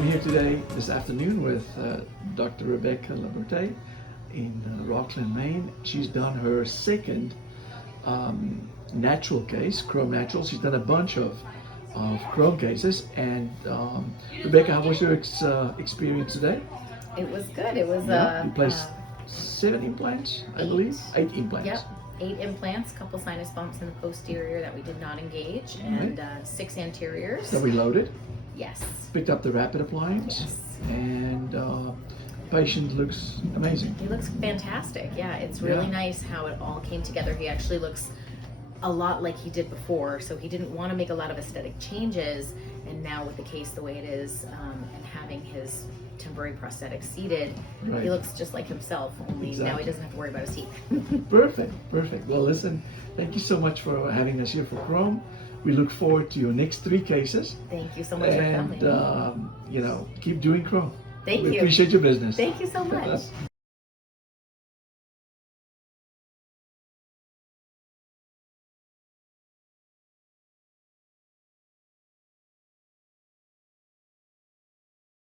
I'm here today, this afternoon, with Dr. Rebecca Laliberte in Rockport, Maine. She's done her second natural case, CHROME natural. She's done a bunch of CHROME cases. And Rebecca, how was your experience today? It was good. It was You placed 7 implants, I believe? 8 implants. Yep, 8 implants, couple sinus bumps in the posterior that we did not engage, and 6 anteriors. So we loaded. Yes. Picked up the rapid appliance. Yes. And patient looks amazing. He looks fantastic. Yeah, it's really nice how it all came together. He actually looks a lot like he did before, so he didn't want to make a lot of aesthetic changes, and now with the case the way it is, and having his temporary prosthetics seated, he looks just like himself, only now he doesn't have to worry about his teeth. Perfect, perfect. Well, listen, thank you so much for having us here for CHROME. We look forward to your next 3 cases. Thank you so much for coming. And, keep doing CHROME. Thank We you. appreciate your business. Thank you so much.